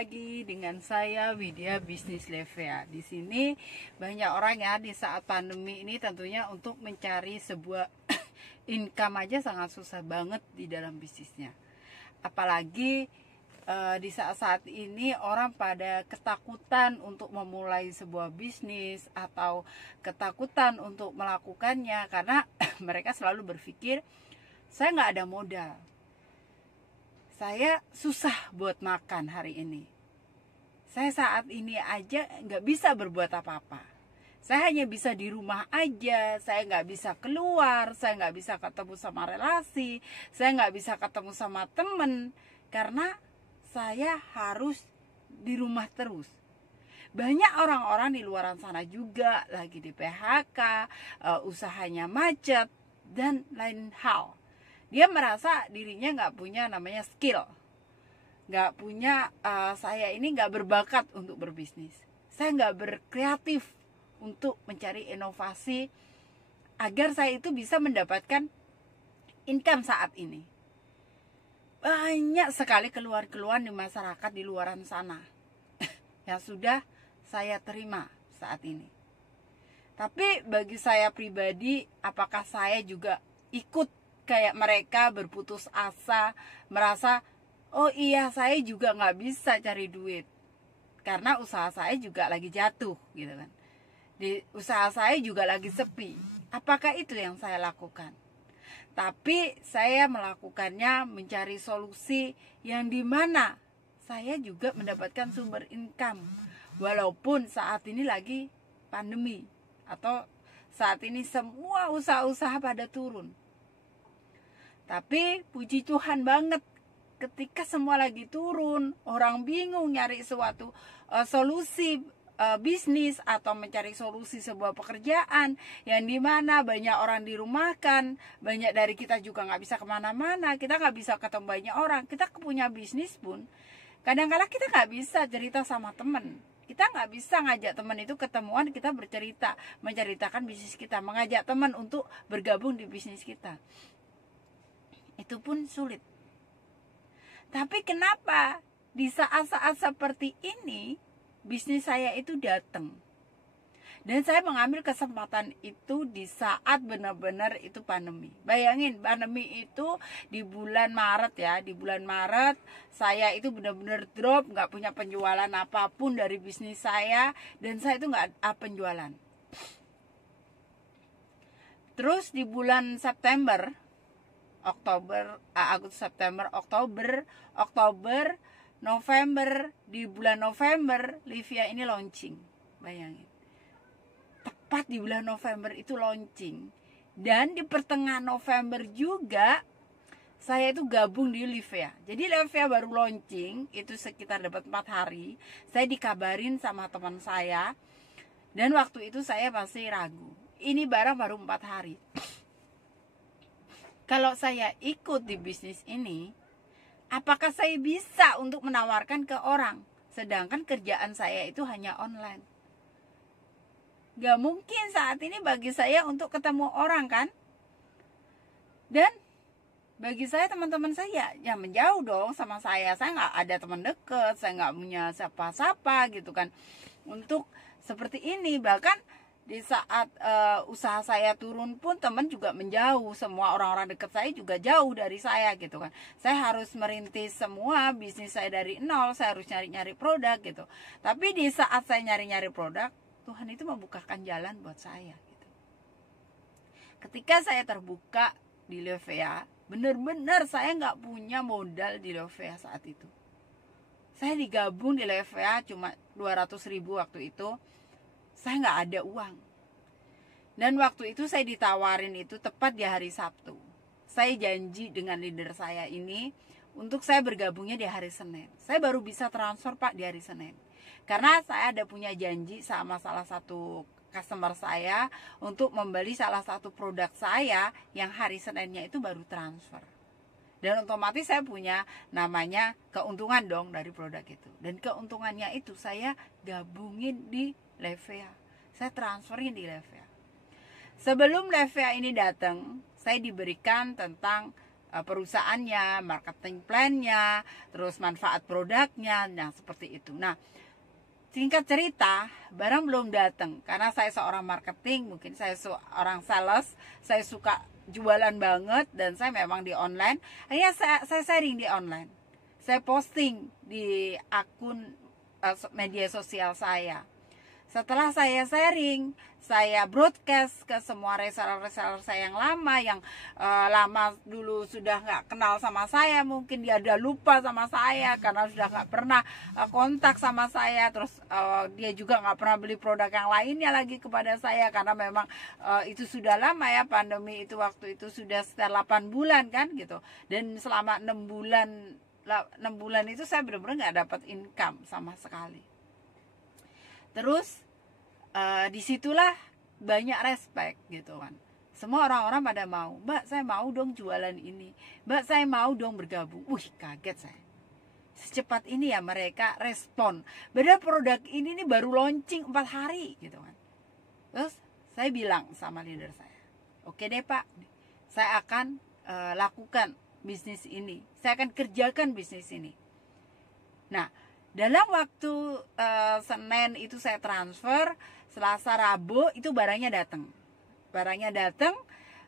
lagi dengan saya Widya Bisnis Levea. Di sini banyak orang ya di saat pandemi ini tentunya untuk mencari sebuah income aja sangat susah banget di dalam bisnisnya. Apalagi di saat-saat ini orang pada ketakutan untuk memulai sebuah bisnis atau ketakutan untuk melakukannya karena mereka selalu berpikir saya nggak ada modal. Saya susah buat makan hari ini. Saya saat ini aja nggak bisa berbuat apa-apa. Saya hanya bisa di rumah aja. Saya nggak bisa keluar. Saya nggak bisa ketemu sama relasi. Saya nggak bisa ketemu sama temen. Karena saya harus di rumah terus. Banyak orang-orang di luar sana juga lagi di PHK, usahanya macet, dan lain hal. Dia merasa dirinya nggak punya namanya skill, nggak punya, saya ini nggak berbakat untuk berbisnis, saya nggak berkreatif untuk mencari inovasi agar saya itu bisa mendapatkan income saat ini. Banyak sekali keluhan-keluhan di masyarakat di luaran sana yang sudah saya terima saat ini. Tapi bagi saya pribadi, apakah saya juga ikut kayak mereka berputus asa, merasa oh iya saya juga nggak bisa cari duit karena usaha saya juga lagi jatuh gitu kan, di usaha saya juga lagi sepi. Apakah itu yang saya lakukan? Tapi saya melakukannya mencari solusi yang dimana saya juga mendapatkan sumber income walaupun saat ini lagi pandemi atau saat ini semua usaha-usaha pada turun. Tapi puji Tuhan banget, ketika semua lagi turun, orang bingung nyari suatu solusi bisnis atau mencari solusi sebuah pekerjaan yang dimana banyak orang dirumahkan, banyak dari kita juga nggak bisa kemana-mana, kita nggak bisa ketemu banyak orang. Kita punya bisnis pun kadang-kadang kita nggak bisa cerita sama temen, kita nggak bisa ngajak teman itu ketemuan, kita bercerita, menceritakan bisnis kita, mengajak teman untuk bergabung di bisnis kita. Itu pun sulit. Tapi kenapa di saat-saat seperti ini bisnis saya itu datang? Dan saya mengambil kesempatan itu di saat benar-benar itu pandemi. Bayangin, pandemi itu di bulan Maret ya. Di bulan Maret saya itu benar-benar drop, nggak punya penjualan apapun dari bisnis saya. Dan saya itu nggak ada penjualan. Terus di bulan September, Oktober, November, di bulan November Livia ini launching. Bayangin, tepat di bulan November itu launching. Dan di pertengahan November juga saya itu gabung di Livia. Jadi Livia baru launching itu sekitar dapat 4 hari. Saya dikabarin sama teman saya, dan waktu itu saya masih ragu, ini barang baru 4 hari. Kalau saya ikut di bisnis ini, apakah saya bisa untuk menawarkan ke orang? Sedangkan kerjaan saya itu hanya online. Gak mungkin saat ini bagi saya untuk ketemu orang kan? Dan bagi saya teman-teman saya ya menjauh dong sama saya. Saya gak ada teman deket, saya gak punya siapa-siapa gitu kan. Untuk seperti ini, bahkan di saat usaha saya turun pun teman juga menjauh, semua orang-orang dekat saya juga jauh dari saya gitu kan. Saya harus merintis semua bisnis saya dari nol, saya harus nyari-nyari produk gitu. Tapi di saat saya nyari-nyari produk, Tuhan itu membukakan jalan buat saya gitu. Ketika saya terbuka di Levea, bener-bener saya nggak punya modal di Levea saat itu. Saya digabung di Levea cuma 200.000 waktu itu. Saya nggak ada uang. Dan waktu itu saya ditawarin itu tepat di hari Sabtu. Saya janji dengan leader saya ini untuk saya bergabungnya di hari Senin. Saya baru bisa transfer Pak di hari Senin. Karena saya ada punya janji sama salah satu customer saya untuk membeli salah satu produk saya yang hari Seninnya itu baru transfer. Dan otomatis saya punya namanya keuntungan dong dari produk itu. Dan keuntungannya itu saya gabungin di Levea. Saya transferin di Levea. Sebelum Levea ini datang, saya diberikan tentang perusahaannya, marketing plan-nya, terus manfaat produknya, nah seperti itu. Nah, singkat cerita, barang belum datang karena saya seorang marketing, mungkin saya seorang sales, saya suka jualan banget dan saya memang di online. Akhirnya saya sharing di online, saya posting di akun media sosial saya. Setelah saya sharing, saya broadcast ke semua reseller-reseller saya yang lama, yang lama dulu sudah nggak kenal sama saya, mungkin dia udah lupa sama saya karena sudah nggak pernah kontak sama saya. Terus dia juga nggak pernah beli produk yang lainnya lagi kepada saya karena memang itu sudah lama ya, pandemi itu waktu itu sudah sekitar 8 bulan kan gitu. Dan selama 6 bulan itu saya benar-benar nggak dapat income sama sekali. Terus disitulah banyak respect gitu kan. Semua orang-orang pada mau, Mbak saya mau dong jualan ini, Mbak saya mau dong bergabung. Kaget saya, secepat ini ya mereka respon. Beda produk ini nih baru launching 4 hari gitu kan. Terus saya bilang sama leader saya, oke deh Pak, saya akan lakukan bisnis ini, saya akan kerjakan bisnis ini. Nah, dalam waktu Senin itu saya transfer, Selasa Rabu itu barangnya datang.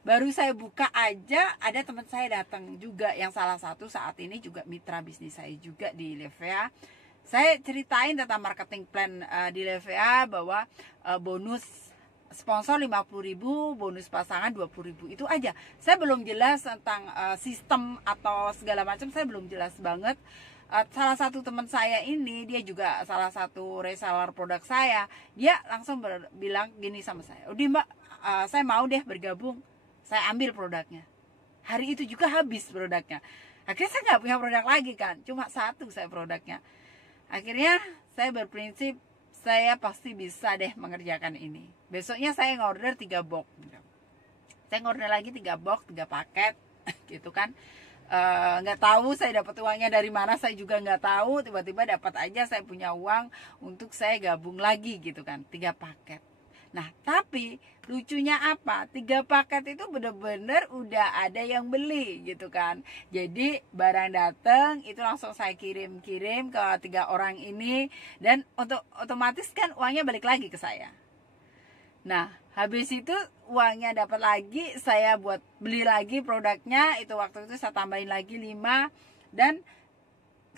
Baru saya buka aja ada teman saya datang juga, yang salah satu saat ini juga mitra bisnis saya juga di Levea. Saya ceritain tentang marketing plan di Levea bahwa bonus sponsor 50.000, bonus pasangan 20.000, itu aja. Saya belum jelas tentang sistem atau segala macam, saya belum jelas banget. Salah satu teman saya ini, dia juga salah satu reseller produk saya, dia langsung bilang gini sama saya, udah Mbak, saya mau deh bergabung, saya ambil produknya. Hari itu juga habis produknya. Akhirnya saya nggak punya produk lagi kan, cuma satu saya produknya. Akhirnya saya berprinsip, saya pasti bisa deh mengerjakan ini. Besoknya saya ngorder 3 box. Saya ngorder lagi 3 box, 3 paket gitu kan. Nggak tahu saya dapat uangnya dari mana, saya juga nggak tahu, tiba-tiba dapat aja saya punya uang untuk saya gabung lagi gitu kan, 3 paket. Nah tapi lucunya apa, 3 paket itu bener-bener udah ada yang beli gitu kan. Jadi barang datang itu langsung saya kirim ke 3 orang ini, dan untuk otomatis kan uangnya balik lagi ke saya. Nah, habis itu uangnya dapat lagi, saya buat beli lagi produknya. Itu waktu itu saya tambahin lagi 5, dan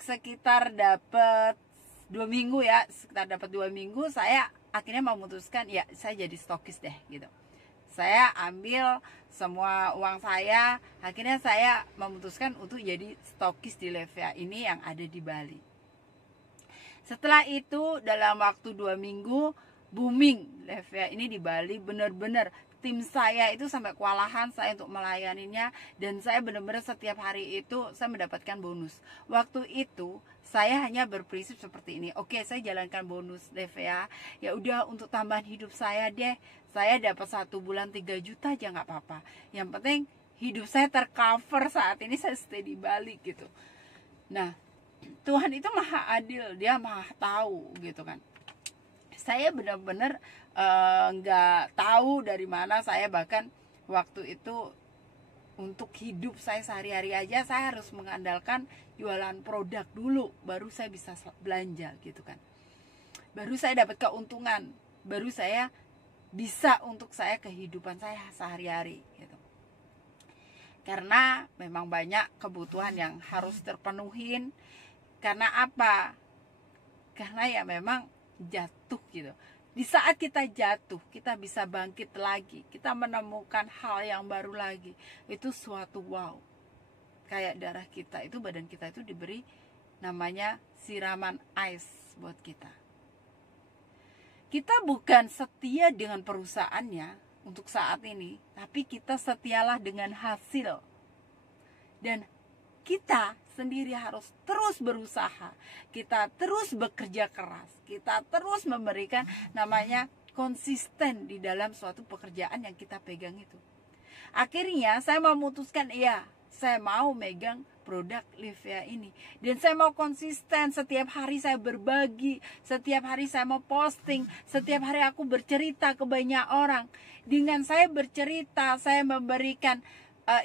sekitar dapat 2 minggu ya, saya akhirnya memutuskan ya saya jadi stokis deh gitu. Saya ambil semua uang saya, akhirnya saya memutuskan untuk jadi stokis di Levea ini yang ada di Bali. Setelah itu dalam waktu 2 minggu booming Levea ini di Bali, bener-bener tim saya itu sampai kewalahan saya untuk melayaninya, dan saya bener-bener setiap hari itu saya mendapatkan bonus. Waktu itu saya hanya berprinsip seperti ini, oke saya jalankan bonus Levea, ya udah untuk tambahan hidup saya deh, saya dapat 1 bulan 3 juta aja nggak apa-apa, yang penting hidup saya tercover saat ini, saya stay di Bali gitu. Nah, Tuhan itu maha adil, dia maha tahu gitu kan. Saya benar-benar nggak tahu dari mana, saya bahkan waktu itu untuk hidup saya sehari-hari aja saya harus mengandalkan jualan produk dulu, baru saya bisa belanja gitu kan, baru saya dapat keuntungan, baru saya bisa untuk saya kehidupan saya sehari-hari gitu. Karena memang banyak kebutuhan yang harus terpenuhin. Karena apa? Karena ya memang jatuh gitu. Di saat kita jatuh, kita bisa bangkit lagi, kita menemukan hal yang baru lagi. Itu suatu wow. Kayak darah kita itu, badan kita itu diberi namanya siraman ice buat kita. Kita bukan setia dengan perusahaannya untuk saat ini, tapi kita setialah dengan hasil. Dan kita sendiri harus terus berusaha, kita terus bekerja keras, kita terus memberikan namanya konsisten di dalam suatu pekerjaan yang kita pegang itu. Akhirnya saya memutuskan, iya saya mau megang produk Levea ini, dan saya mau konsisten. Setiap hari saya berbagi, setiap hari saya mau posting, setiap hari aku bercerita ke banyak orang. Dengan saya bercerita, saya memberikan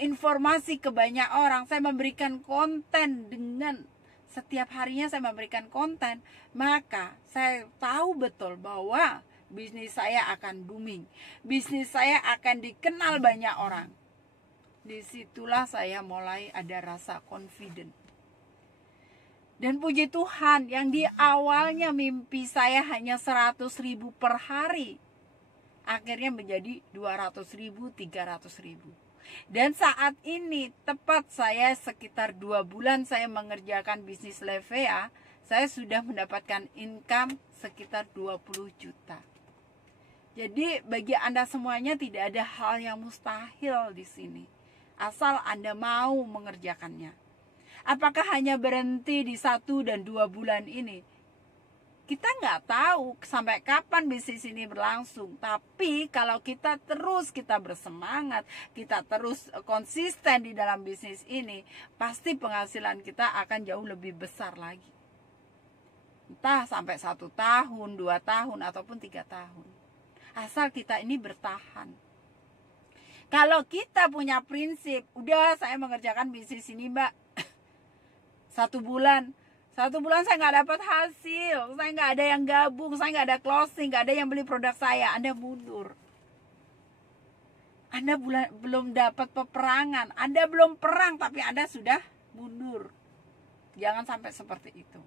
informasi ke banyak orang, saya memberikan konten dengan setiap harinya saya memberikan konten, maka saya tahu betul bahwa bisnis saya akan booming, bisnis saya akan dikenal banyak orang. Disitulah saya mulai ada rasa confident. Dan puji Tuhan, yang di awalnya mimpi saya hanya 100.000 per hari, akhirnya menjadi 200.000, 300.000. Dan saat ini tepat saya sekitar 2 bulan saya mengerjakan bisnis Levea, saya sudah mendapatkan income sekitar 20 juta. Jadi bagi Anda semuanya tidak ada hal yang mustahil di sini, asal Anda mau mengerjakannya. Apakah hanya berhenti di 1 dan 2 bulan ini? Kita nggak tahu sampai kapan bisnis ini berlangsung. Tapi kalau kita bersemangat, kita terus konsisten di dalam bisnis ini, pasti penghasilan kita akan jauh lebih besar lagi. Entah sampai 1 tahun, 2 tahun, ataupun 3 tahun. Asal kita ini bertahan. Kalau kita punya prinsip, udah saya mengerjakan bisnis ini mbak, 1 bulan saya nggak dapat hasil, saya nggak ada yang gabung, saya nggak ada closing, nggak ada yang beli produk saya, Anda mundur. Anda belum dapat peperangan, Anda belum perang tapi Anda sudah mundur. Jangan sampai seperti itu.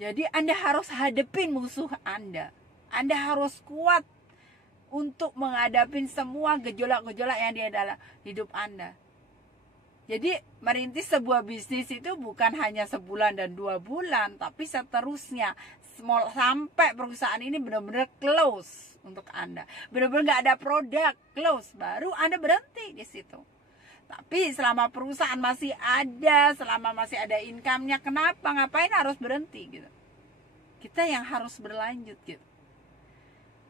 Jadi Anda harus hadepin musuh Anda. Anda harus kuat untuk menghadapi semua gejolak-gejolak yang ada dalam hidup Anda. Jadi merintis sebuah bisnis itu bukan hanya sebulan dan 2 bulan, tapi seterusnya sampai perusahaan ini benar-benar close untuk Anda. Benar-benar nggak ada produk, close, baru Anda berhenti di situ. Tapi selama perusahaan masih ada, selama masih ada income-nya, ngapain harus berhenti gitu? Kita yang harus berlanjut gitu.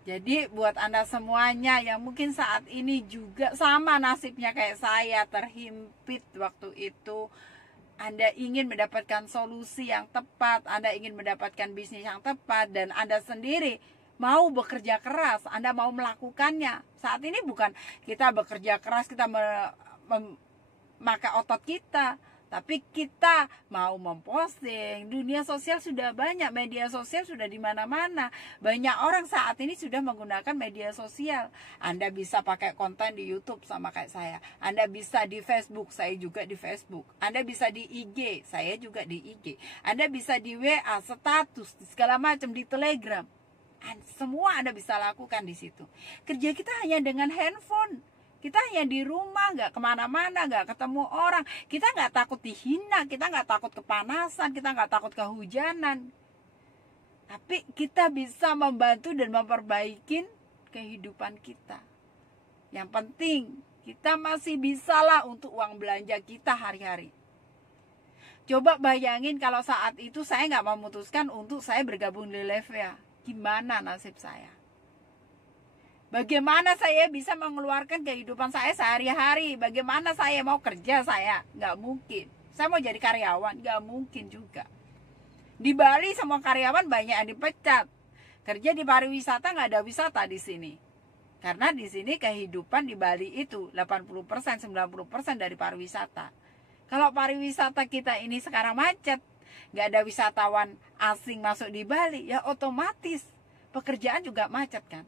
Jadi buat Anda semuanya yang mungkin saat ini juga sama nasibnya kayak saya, terhimpit waktu itu, Anda ingin mendapatkan solusi yang tepat, Anda ingin mendapatkan bisnis yang tepat, dan Anda sendiri mau bekerja keras, Anda mau melakukannya. Saat ini bukan kita bekerja keras, kita memakai otot kita, tapi kita mau memposting. Dunia sosial sudah banyak, media sosial sudah di mana-mana. Banyak orang saat ini sudah menggunakan media sosial. Anda bisa pakai konten di YouTube sama kayak saya. Anda bisa di Facebook, saya juga di Facebook. Anda bisa di IG, saya juga di IG. Anda bisa di WA, status, segala macam, di Telegram. Semua Anda bisa lakukan di situ. Kerja kita hanya dengan handphone. Kita hanya di rumah, nggak kemana-mana, nggak ketemu orang. Kita nggak takut dihina, kita nggak takut kepanasan, kita nggak takut kehujanan. Tapi kita bisa membantu dan memperbaiki kehidupan kita. Yang penting, kita masih bisalah untuk uang belanja kita hari-hari. Coba bayangin kalau saat itu saya nggak memutuskan untuk saya bergabung di Levea. Gimana nasib saya? Bagaimana saya bisa mengeluarkan kehidupan saya sehari-hari? Bagaimana saya mau kerja saya? Nggak mungkin. Saya mau jadi karyawan? Nggak mungkin juga. Di Bali semua karyawan banyak yang dipecat. Kerja di pariwisata nggak ada wisata di sini. Karena di sini kehidupan di Bali itu 80%, 90% dari pariwisata. Kalau pariwisata kita ini sekarang macet, nggak ada wisatawan asing masuk di Bali, ya otomatis pekerjaan juga macet kan.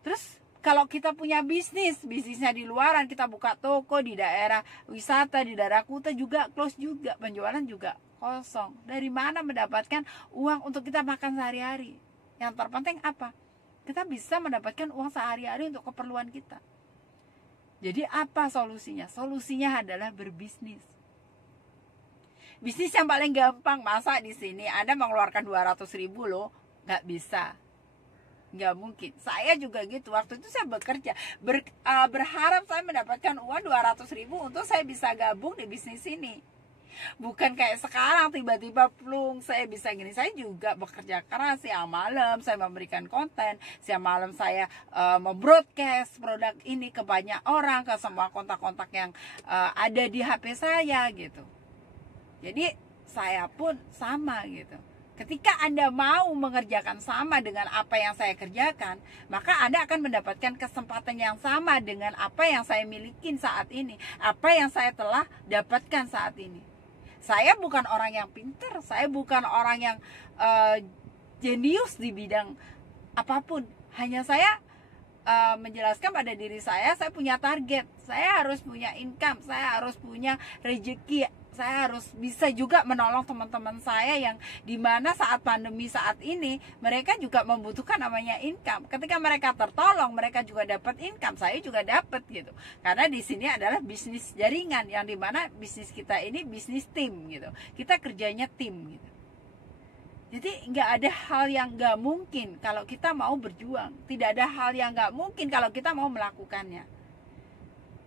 Terus kalau kita punya bisnisnya di luaran, kita buka toko di daerah wisata, di daerah Kuta juga close juga, penjualan juga kosong. Dari mana mendapatkan uang untuk kita makan sehari-hari? Yang terpenting apa? Kita bisa mendapatkan uang sehari-hari untuk keperluan kita. Jadi apa solusinya? Solusinya adalah berbisnis. Bisnis yang paling gampang, masa di sini Anda mengeluarkan 200.000 loh? Nggak bisa. Nggak mungkin. Saya juga gitu. Waktu itu saya bekerja berharap saya mendapatkan uang 200.000 untuk saya bisa gabung di bisnis ini. Bukan kayak sekarang tiba-tiba plung saya bisa gini. Saya juga bekerja keras siang malam, saya memberikan konten, siang malam saya membroadcast produk ini ke banyak orang, ke semua kontak-kontak yang ada di HP saya gitu. Jadi saya pun sama gitu. Ketika Anda mau mengerjakan sama dengan apa yang saya kerjakan, maka Anda akan mendapatkan kesempatan yang sama dengan apa yang saya miliki saat ini, apa yang saya telah dapatkan saat ini. Saya bukan orang yang pintar, saya bukan orang yang jenius di bidang apapun. Hanya saya menjelaskan pada diri saya punya target, saya harus punya income, saya harus punya rezeki, saya harus bisa juga menolong teman-teman saya yang dimana saat pandemi saat ini mereka juga membutuhkan namanya income. Ketika mereka tertolong, mereka juga dapat income, saya juga dapat gitu. Karena di sini adalah bisnis jaringan, yang dimana bisnis kita ini bisnis tim gitu. Kita kerjanya tim gitu. Jadi nggak ada hal yang nggak mungkin kalau kita mau berjuang. Tidak ada hal yang nggak mungkin kalau kita mau melakukannya.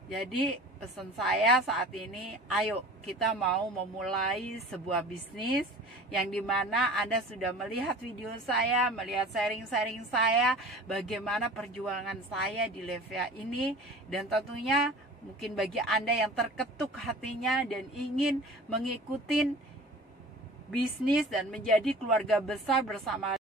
Jadi pesan saya saat ini, ayo kita mau memulai sebuah bisnis yang dimana Anda sudah melihat video saya, melihat sharing-sharing saya, bagaimana perjuangan saya di Levia ini. Dan tentunya mungkin bagi Anda yang terketuk hatinya dan ingin mengikuti bisnis dan menjadi keluarga besar bersama